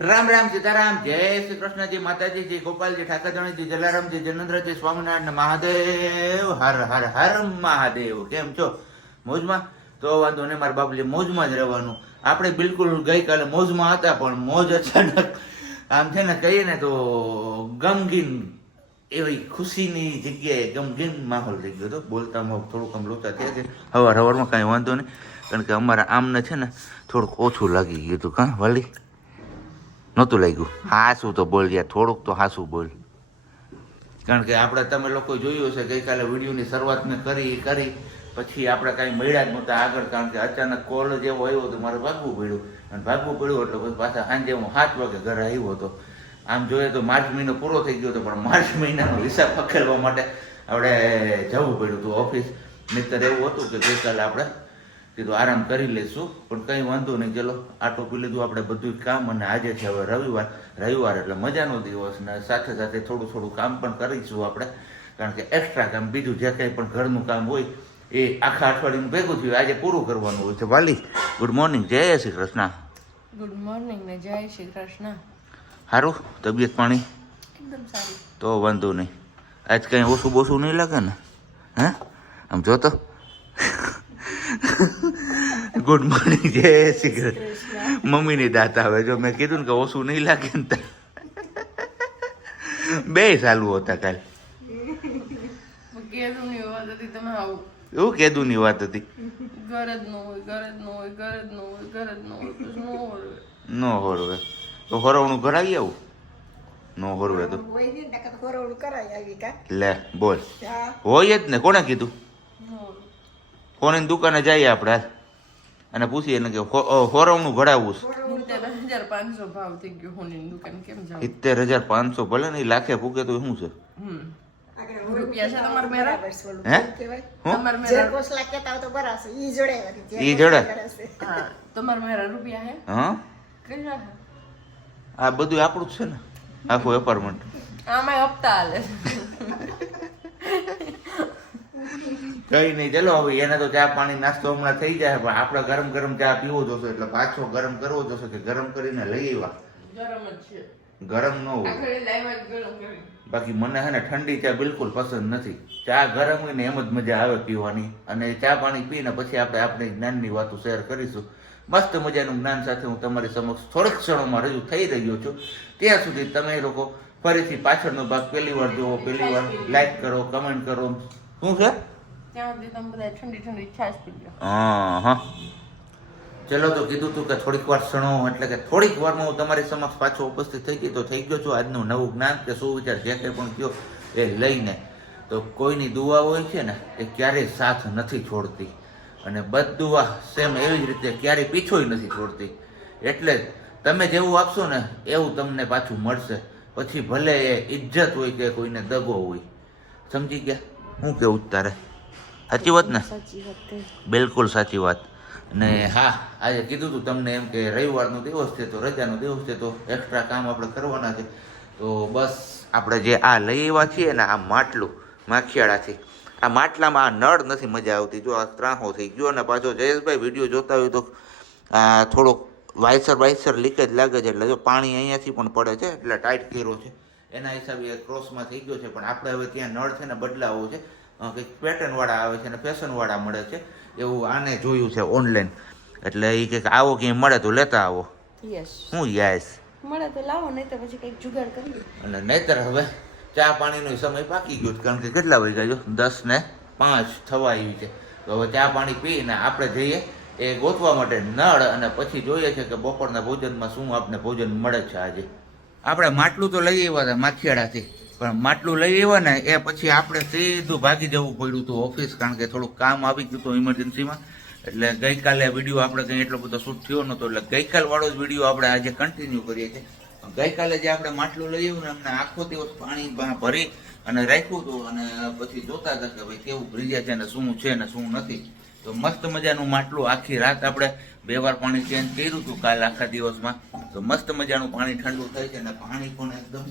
રામ રામ સીતારામ જય શ્રી કૃષ્ણજી માતાજી ગોપાલજી ઠાકરજી જલારામજી જનંદ્રજી સ્વામિનારાયણ મહાદેવ હર હર હર મહાદેવ. કેમ છો? મોજમાં? તો વાંધો નહીં, મારા બાપુજી મોજમાં જ રહેવાનું. આપણે બિલકુલ ગઈકાલે મોજમાં હતા, પણ મોજ અચાનક આમ છે ને કહીએ ને તો ગમગીન એવી ખુશીની જગ્યાએ ગમગીન માહોલ થઈ ગયો હતો. બોલતામાં થોડુંક આમ લોચા થયા છે. હવારમાં કાંઈ વાંધો નહીં, કારણ કે અમારા આમને છે ને થોડુંક ઓછું લાગી ગયું હતું. કાં વાલી નહોતું લાગ્યું? હાસું તો બોલ યાર, થોડુંક તો હાસું બોલ. કારણ કે આપણે તમે લોકો જોયું હશે ગઈકાલે વિડીયોની શરૂઆત મેં કરી પછી આપણે કાંઈ મળ્યા જ નહોતા આગળ, કારણ કે અચાનક કોલ જેવો આવ્યો તો મારે ભાગવું પડ્યું, અને ભાગવું પડ્યું એટલે પછી પાછા સાંજે હું 7 વાગે ઘરે આવ્યો હતો. આમ જોઈએ તો માર્ચ મહિનો પૂરો થઈ ગયો હતો, પણ માર્ચ મહિનાનો હિસાબ પકડવા માટે આપણે જવું પડ્યું હતું ઓફિસ. નહીંતર એવું હતું કે ગઈકાલે આપણે કીધું આરામ કરી લઈશું, પણ કંઈ વાંધો નહીં. ચલો આ ટોપી લીધું આપણે બધું કામ, અને આજે છે હવે રવિવાર એટલે મજાનો દિવસ, ને સાથે સાથે થોડું કામ પણ કરીશું આપણે, કારણ કે એક્સ્ટ્રા કામ બીજું જે કંઈ પણ ઘરનું કામ હોય એ આખા અઠવાડિયાનું ભેગું થયું આજે પૂરું કરવાનું હોય છે. વાલી ગુડ મોર્નિંગ, જય શ્રી કૃષ્ણ. ગુડ મોર્નિંગ ને જય શ્રી કૃષ્ણ. સારું તબિયત પાણી? એકદમ સારી. તો વાંધો નહીં. આજ કંઈ ઓછું બોસું નહીં લાગે ને? હે આમ જોતો ગુડ મોર્નિંગ, જય શ્રી કૃષ્ણ. મમ્મીની દાંત આવે જો, મેં કીધું ને કે ઓછું નહીં લાગે ને બે ચાલુ હતા કાલ. કેદુની વાત હતી, તમે આવું એવું કેદુની વાત હતી? ઘર જ ન હોય, ઘર જ ન હોય, ઘર જ ન હોય, ઘર જ ન હોય, પછી ન હોય. ન હોરવે તો હોરવણું કરાવી આવું? ન હોરવે તો લે બોલ, હોય જ ને. કોણે કીધું? કોની દુકાને જઈએ આપણે હાલ અને પૂછીએ ને કે હોરવણું ઘડાવવું છે. 7500 ભાવ થઈ ગયો હોની દુકાન, કેમ જાવ? 70500 ભલે ને લાખે ફૂકે તો શું છે? રૂપિયા છે તમાર મેરા? હે તમાર મેરા ઈ જડે? હા, તમાર મેરા રૂપિયા હે? હા, કેટલા હે? આ બધું આપણું જ છે ને, આખું એપાર્ટમેન્ટ. આમાં હપ્તા હાલે. કઈ નહીં, ચલો હવે એને તો ચા પાણી નાસ્તો હમણાં થઈ જાય, પણ આપણે ગરમ ગરમ ચા પીવો જોશે, એટલે પાછો ગરમ કરવો જોશે કે ગરમ કરીને લઈ આવ્યા. ગરમ જ છે, ગરમ ન હોય. આખરે લાવ્યા જ ગરમ કરી. બાકી મને છે ને ઠંડી ચા બિલકુલ પસંદ નથી. ચા ગરમ હોય ને એમ જ મજા આવે પીવાની. અને ચા પાણી પીને પછી આપણે આપણી જ્ઞાનની વાતો શેર કરીશું. મસ્ત મજાનું જ્ઞાન સાથે હું તમારી સમક્ષ થોડીક ક્ષણોમાં રજૂ થઈ રહ્યો છું. ત્યાં સુધી તમે લોકો ફરીથી પાછળનો ભાગ પહેલી વાર જોવો, પહેલી વાર લાઈક કરો, કમેન્ટ કરો. શું છે? ત્યાં સુધી તમે બધા ઠંડી ઠંડી છાશ પી લો. હા, ચલો તો કીધું તું કે થોડીક વાર ક્ષણો એટલે કે થોડીક વારમાં હું તમારી સમક્ષ પાછો ઉપસ્થિત થઈ ગઈ, તો થઈ ગયો છું આજનું નવું જ્ઞાન કે સુવિચાર જે કંઈ પણ કયો એ લઈને. તો કોઈની દુઆ હોય છે ને એ ક્યારેય સાથ નથી છોડતી, અને બદદુઆ સેમ એવી જ રીતે ક્યારેય પીછોય નથી છોડતી. એટલે તમે જેવું આપશો ને એવું તમને પાછું મળશે, પછી ભલે એ ઇજ્જત હોય કે કોઈને દગો હોય. સમજી ગયા? શું કેવું તારે? સાચી વાત ને? બિલકુલ સાચી વાત. અને હા, આજે કીધું તું તમને એમ કે રવિવારનો દિવસ છે તો રજાનો દિવસ છે તો એક્સ્ટ્રા કામ આપણે કરવાના છે. તો બસ આપણે જે આ લઈ આવ્યા છીએ ને આ માટલું માખિયાળાથી, આ માટલામાં આ નળ નથી મજા આવતી. જો આ ત્રાહો થઈ ગયો, અને પાછો જયેશભાઈ વિડીયો જોતા હોય તો આ થોડોક વાઇસર લીકેજ લાગે છે, એટલે જો પાણી અહીંયાથી પણ પડે છે, એટલે ટાઈટ કર્યો છે એના હિસાબે ક્રોસમાં થઈ ગયો છે. પણ આપણે હવે ત્યાં નળ છે ને બદલાવો છે, કંઈક પેટર્નવાળા આવે છે અને ફેશનવાળા મળે છે એવું આને જોયું છે ઓનલાઈન. એટલે એ કંઈક આવો ક્યાંય મળે તો લેતા આવો. હું યસ મળે તો લાવો, નહીં તો પછી કંઈક જુગાડ કરીએ. અને નહીતર હવે ચા પાણીનો સમય પાકી ગયો, કારણ કે કેટલા વાગ્યા જો 10:05 થવા આવી છે. તો હવે ચા પાણી પીને આપણે જઈએ એ ગોતવા માટે નળ, અને પછી જોઈએ છે કે બપોરના ભોજનમાં શું આપણે ભોજન મળે છે. આજે આપણે માટલું તો લઈ આવ્યા હતા માખિયાળાથી, પણ માટલું લઈ આવ્યા ને એ પછી આપણે સીધું ભાગી જવું પડ્યું હતું ઓફિસ, કારણ કે થોડુંક કામ આવી ગયું હતું ઇમરજન્સીમાં. એટલે ગઈકાલે વિડીયો આપણે કંઈ એટલો બધો શૂટ થયો નહોતો, એટલે ગઈકાલ વાળો જ વિડીયો આપણે આજે કન્ટિન્યુ કરીએ છીએ. ગઈકાલે જે આપણે માટલું લઈ આવ્યું ને અમને આખો દિવસ પાણી ભરી અને રાખ્યું હતું, અને પછી જોતા હતા કે ભાઈ કેવું ભરીજા છે ને શું છે ને શું નથી. તો મસ્ત મજાનું માટલું, આખી રાત આપણે 2 વાર પાણી ચેન્જ કર્યું હતું કાલ આખા દિવસમાં. તો મસ્ત મજાનું પાણી ઠંડુ થાય છે, અને પાણી પણ એકદમ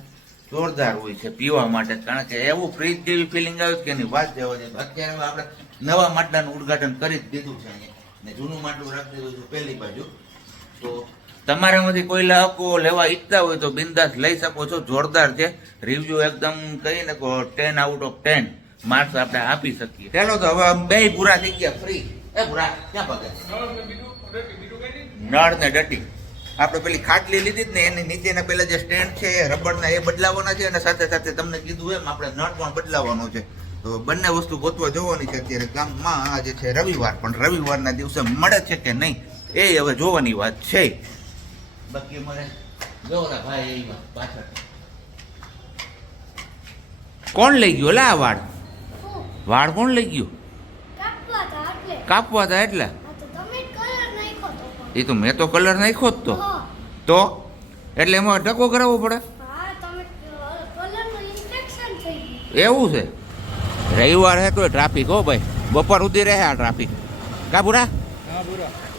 જોરદાર હોય છે પીવા માટે, કારણ કે એવું ફ્રીજ જેવી ફિલિંગ આવે કે એની વાત જવા દે. અત્યારે આપણે નવા માટલાનું ઉદઘાટન કરી જ દીધું છે અહીંયા, ને જૂનું માટલું રાખી દીધું છે પહેલી બાજુ. તો તમારામાંથી કોઈ લહકો લેવા ઈચ્છતા હોય તો બિંદાસ લઈ શકો છો. જોરદાર છે રિવ્યુ, એકદમ કહીને કહો 10 આઉટ ઓફ 10 માર્ક્સ આપણે આપી શકીએ. ચાલો તો હવે બે પૂરા થઈ ગયા, ફ્રી. એ પૂરા ક્યાં ભાગે? નળ ને ડટી. આપણે પેલી ખાટલી લીધી જ ને એની નીચેના પેલા જે સ્ટેન્ડ છે એ રબરના એ બદલાવાના છે, અને સાથે સાથે તમને કીધું એમ આપણે નળ પણ બદલાવાનો છે. તો બંને વસ્તુ ગોતવા જવાની છે અત્યારે ગામમાં. આજે છે રવિવાર, પણ રવિવારના દિવસે મળે છે કે નહીં એ હવે જોવાની વાત છે. બાકી મને જોરા ભાઈ એ પાછળ કોણ લઈ ગયો? લા વાળ વાળ કોણ લઈ ગયું? કાપવા હતા એટલે એ તો મેં તો કલર નાખ્યો જ તો એટલે એમાં ટકો કરાવવો પડે એવું છે. રવિવાર હે તો ટ્રાફિક હો ભાઈ, બપોર સુધી રહે આ ટ્રાફિક. કા પૂરા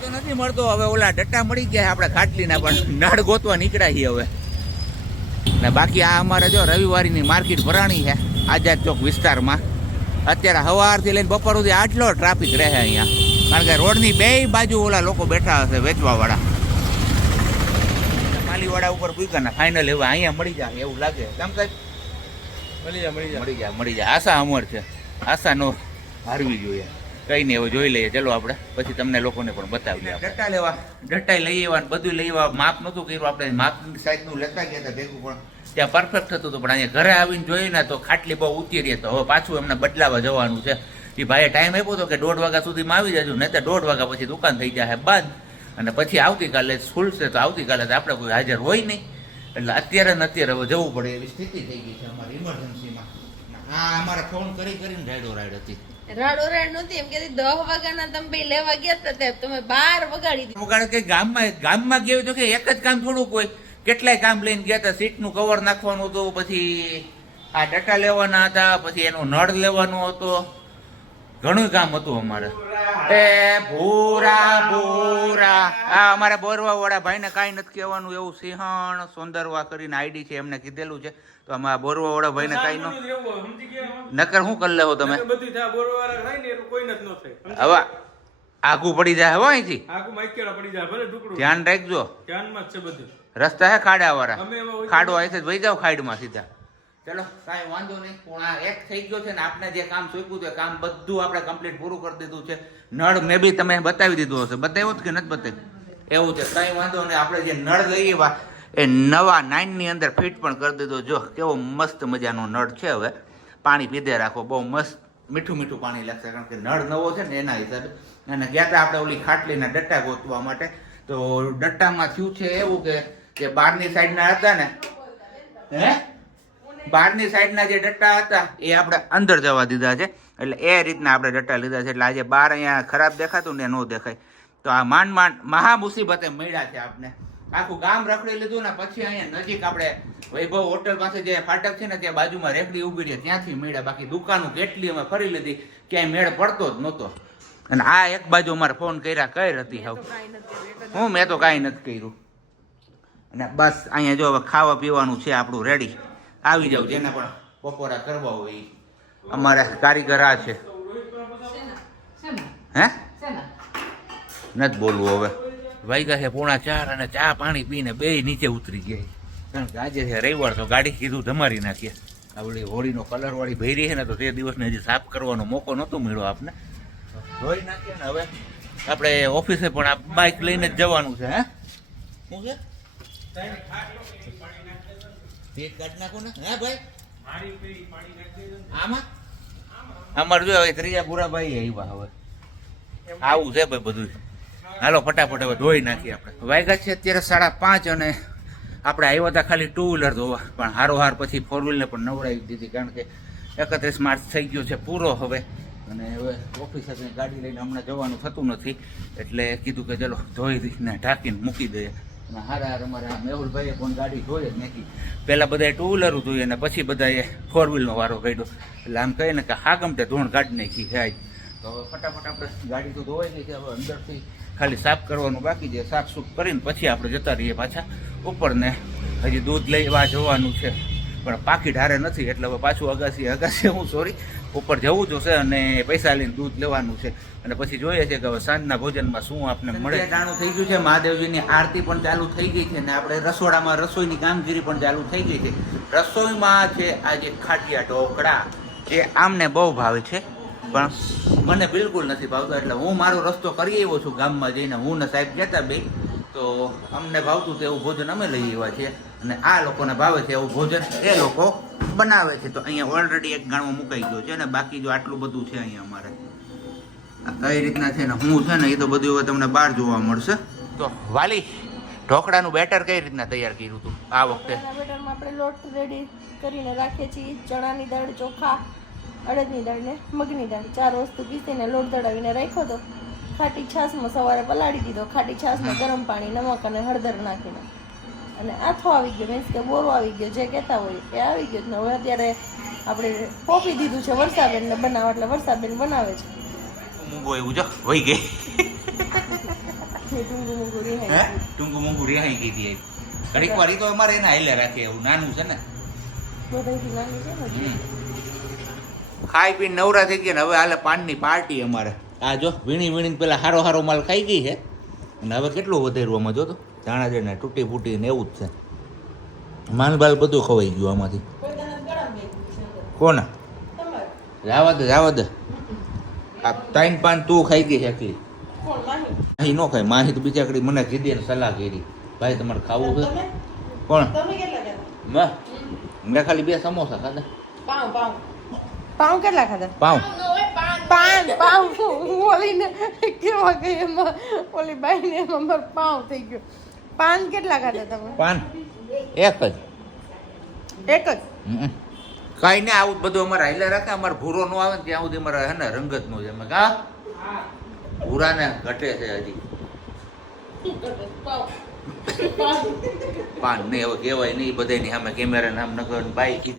તો નથી મળતો. હવે ઓલા ડટ્ટા મળી ગયા આપણે ખાટલીના, પણ નળ ગોતવા નીકળ્યા છીએ હવે. ને બાકી આ અમારે જો રવિવારીની માર્કેટ ભરાણી છે આઝાદ ચોક વિસ્તારમાં. અત્યારે સવારથી લઈને બપોર સુધી આટલો ટ્રાફિક રહે અહીંયા, કારણ કે રોડની બે બાજુ ઓલા લોકો બેઠા હશે વેચવાવાળા. માલીવાડા ઉપર પૂછાના ફાઇનલ હવે અહીંયા મળી જાય એવું લાગે. કેમ સાહેબ? મળી જાય. આશા અમર છે, આશા નો હારવી જોઈએ. કઈ નહીં, હવે જોઈ લઈએ. ચલો આપણે પછી તમને લોકોને પણ બતાવીએ. ડટ્ટા લેવા, ડટ્ટા લઈ આવવા ને બધું લઈ આવવા. માપ નહોતું કર્યું આપણે, માપની સાઈઝનું લેતા ગયા હતા ભેગું, પણ ત્યાં પરફેક્ટ થતું હતું. પણ અહીંયા ઘરે આવીને જોયું ને તો ખાટલી બહુ ઊંચી રહી. તો હવે પાછું એમને બદલાવા જવાનું છે. એ ભાઈએ ટાઈમ આપ્યો હતો કે 1:30 વાગ્યા સુધીમાં આવી જજો, નહીં તો 1:30 વાગ્યા પછી દુકાન થઈ જાય બંધ. અને પછી આવતીકાલે ખુલશે, તો આવતીકાલે આપણે કોઈ હાજર હોય નહીં. એટલે અત્યારે ને અત્યારે હવે જવું પડે એવી સ્થિતિ થઈ ગઈ છે અમારી ઇમરજન્સીમાં. આ અમારે ફોન કરીને રાઈડ હતી. રાડ નહોતી એમ કે 10 વાગ્યાના તમે બે લેવા ગયા હતા, તમે 12 વગાડી દીધું. વગાડે કે ગામમાં ગયો તો કે એક જ કામ થોડુંક હોય, કેટલાય કામ લઈને ગયા હતા. સીટનું કવર નાખવાનું હતું, પછી આ ડટા લેવાના હતા, પછી એનો નળ લેવાનો હતો, ઘણું કામ હતું અમારે. એ ભૂરા આ અમારા બોરવા વાળા ભાઈને કાંઈ નથી કહેવાનું. એવું સિંહણ સોંદરવા કરીને આઈડી છે, એમને કીધેલું છે. તો અમારા બોરવા વાળા ભાઈને કાંઈ નકર શું કરી લેવો તમે? હવે આગું પડી જાય હવે અહીંથી ધ્યાન રાખજો. રસ્તા હે ખાડા વાળા, ખાડો અહીંથી વહી જાવ ખાઈડમાં સીધા. ચલો કાંઈ વાંધો નહીં. પણ આ એક થઈ ગયો છે ને, આપણે જે કામ સોંપ્યું છે કામ બધું આપણે કમ્પ્લીટ પૂરું કરી દીધું છે. નળ મેં બી તમે બતાવી દીધું હશે, બતાવ્યું કે નથી બતાવ્યું એવું છે. કાંઈ વાંધો નહીં. આપણે જે નળ લઈ આવ્યા એ નવા 9 ની અંદર ફિટ પણ કરી દીધો. જો કેવો મસ્ત મજાનો નળ છે. હવે પાણી પીધે રાખો, બહુ મસ્ત મીઠું મીઠું પાણી લાગશે, કારણ કે નળ નવો છે ને એના હિસાબે. અને ગયા હતા આપણે ઓલી ખાટલીના ડટ્ટા ગોતવા માટે. તો ડટ્ટામાં થયું છે એવું કે બહારની સાઈડના હતા ને, હે બહારની સાઈડના જે ડટ્ટા હતા એ આપણે અંદર જવા દીધા છે. એટલે એ રીતના આપણે ડટ્ટા લીધા છે. એટલે આજે બહાર અહીંયા ખરાબ દેખાતું ને ન દેખાય. તો આ માંડ મહા મુસીબતે મળ્યા છે આપણે. આખું ગામ રખડી લીધું ને પછી અહીંયા નજીક આપણે વૈભવ હોટલ પાસે જે ફાટક છે ને ત્યાં બાજુમાં રેકડી ઉભી રહી, ત્યાંથી મળ્યા. બાકી દુકાનો કેટલી અમે ફરી લીધી, ક્યાંય મેળ પડતો જ નહોતો. અને આ એક બાજુ અમારે ફોન કર્યા કઈ હતી હવે હું મેં તો કાંઈ નથી કર્યું. અને બસ અહીંયા જો હવે ખાવા પીવાનું છે આપણું રેડી. આવી જાવ જેના પણ પકોડા કરવા હોય અમારે કારીગર આ છે. હે નથી બોલવું હવે. વાગ્યા છે 3:45 અને ચા પાણી પીને બે નીચે ઉતરી ગયા. કારણ કે આજે છે રવિવાર, તો ગાડી કીધું ધમારી નાખીએ. આવડી હોળીનો કલર વાળી ભરી છે ને, તો તે દિવસને હજી સાફ કરવાનો મોકો નહોતો મળ્યો આપને. ધોઈ નાખીએ ને હવે આપણે ઓફિસે પણ આ બાઇક લઈને જ જવાનું છે. હે શું છે આમાં અમારે જો હવે ત્રીજા પુરાભાઈ આવ્યા. હવે આવું છે ભાઈ બધું. હાલો ફટાફટ હવે ધોઈ નાખીએ આપણે. વાગ્યા છે અત્યારે 5:30 અને આપણે આવ્યા હતા ખાલી 2 વ્હીલર ધોવા, પણ હારોહાર પછી 4 વ્હીલર પણ નવડાવી દીધી, કારણ કે 31 માર્ચ થઈ ગયો છે પૂરો હવે. અને હવે ઓફિસે ગાડી લઈને હમણાં જવાનું થતું નથી, એટલે કીધું કે ચલો ધોઈને ઢાંકીને મૂકી દઈએ. અને હારા અમારે આ મેહુલભાઈએ પણ ગાડી ધોઈ જ નાખી. પહેલાં બધાએ 2 વ્હીલરું ધોઈ અને પછી બધાએ 4 વ્હીલનો વારો કાઢ્યો. એટલે આમ કહીએ ને કે હા ગમતે ધોણ કાઢી નાખી છે. તો હવે ફટાફટ આપણે ગાડી તો ધોવાઈ ગઈ છે, હવે અંદરથી ખાલી સાફ કરવાનું બાકી છે. સાફ સૂફ કરીને પછી આપણે જતા રહીએ પાછા ઉપર ને. હજી દૂધ લેવા જવાનું છે પણ પાકી ઢારે નથી એટલે હવે પાછું અગાસી હું સોરી ઉપર જવું જોશે અને પૈસા લઈને દૂધ લેવાનું છે અને પછી જોઈએ છે કે હવે સાંજના ભોજનમાં શું આપને મળે. જાણું થઈ ગયું છે, મહાદેવજીની આરતી પણ ચાલુ થઈ ગઈ છે અને આપણે રસોડામાં રસોઈની કામગીરી પણ ચાલુ થઈ ગઈ છે. રસોઈમાં છે આજે ખાટિયા ઢોકળા જે આમને બહુ ભાવે છે પણ મને બિલકુલ નથી ભાવતો એટલે હું મારો રસ્તો કરી આવ્યો છું ગામમાં જઈને. હું ને સાહેબ ગયા બે તો અમને ભાવતું તેવું ભોજન અમે લઈ આવ્યા છીએ અને આ લોકોને ભાવે છે એવું ભોજન એ લોકો બનાવે છે. તો અહીંયા ઓલરેડી એક ગાણું મુકાઈ ગયો છે ને બાકી જો આટલું બધું છે અહીંયા અમારે કઈ રીતના છે ને હું છે ને એ તો બધું હવે તમને બહાર જોવા મળશે. તો વાલી ઢોકળાનું બેટર કઈ રીતના તૈયાર કર્યું હતું આ વખતે? બેટરમાં આપણે લોટ રેડી કરીને રાખીએ છીએ. ચણાની દાળ, ચોખા, અડદની દાળ ને મગની દાળ 4 વસ્તુ પીસીને લોટ દળાવીને રાખ્યો હતો. ખાટી છાશમાં સવારે પલાળી દીધો. ખાટી છાશમાં ગરમ પાણી, નમક અને હળદર નાખીને અને આથો આવી ગયો, મીન્સ કે બોરો આવી ગયો, જે કહેતા હોય એ આવી ગયો. ને હવે અત્યારે આપણે પોપી દીધું છે વર્ષાબેનને બનાવવા, એટલે વર્ષાબેન બનાવે છે. મૂંગો એવું જો વહી ગઈ ટૂંગું મૂંગું હે રિહાઈ ટૂંકું મૂંગું રિહાઈ ગઈ હતી. ઘડીક વાર ઈ તો અમારે એને હાલે રાખે એવું નાનું છે ને. બધાથી નાની છે ને. ખાઈ પીને નવરા થઈ ગયા ને હવે હાલે પાનની પાર્ટી અમારે. આ જો વીણી પેલા હારો માલ ખાઈ ગઈ છે અને હવે કેટલું વધેરું આમાં જો તો ધાણા જેને તૂટી ફૂટી ને એવું જ છે. માલ બાલ બધું ખવાઈ ગયું આમાંથી. કોને જાવા દે આ 3 પાન તું ખાઈ ગઈ છે એકલી. અહીં ન ખાય માહી તો બિચારી મને કીધી ને સલાહ કરી ભાઈ તમારે ખાવું છે. કોણ? મેં ખાલી 2 સમોસા ખાધા. પાઉં કેટલા ખાધા? પાઉં પાઉં ઓલીને કેવા ગઈ એમાં ઓલી બાઈને એમાં મારું પાઉં થઈ ગયું. પાન કેટલા ખાધા તમે? પાન એક જ. કાંઈ ને આવું બધું અમારે હાઈલે રાખે. અમારે ભૂરો નો આવે ને ત્યાં સુધી અમારે હે ને રંગત નું છે. અમે કા ભૂરાને ઘટે છે હજી પાન નહીં હવે કહેવાય નહીં બધાની સામે કેમેરા નામ નગર બાઈક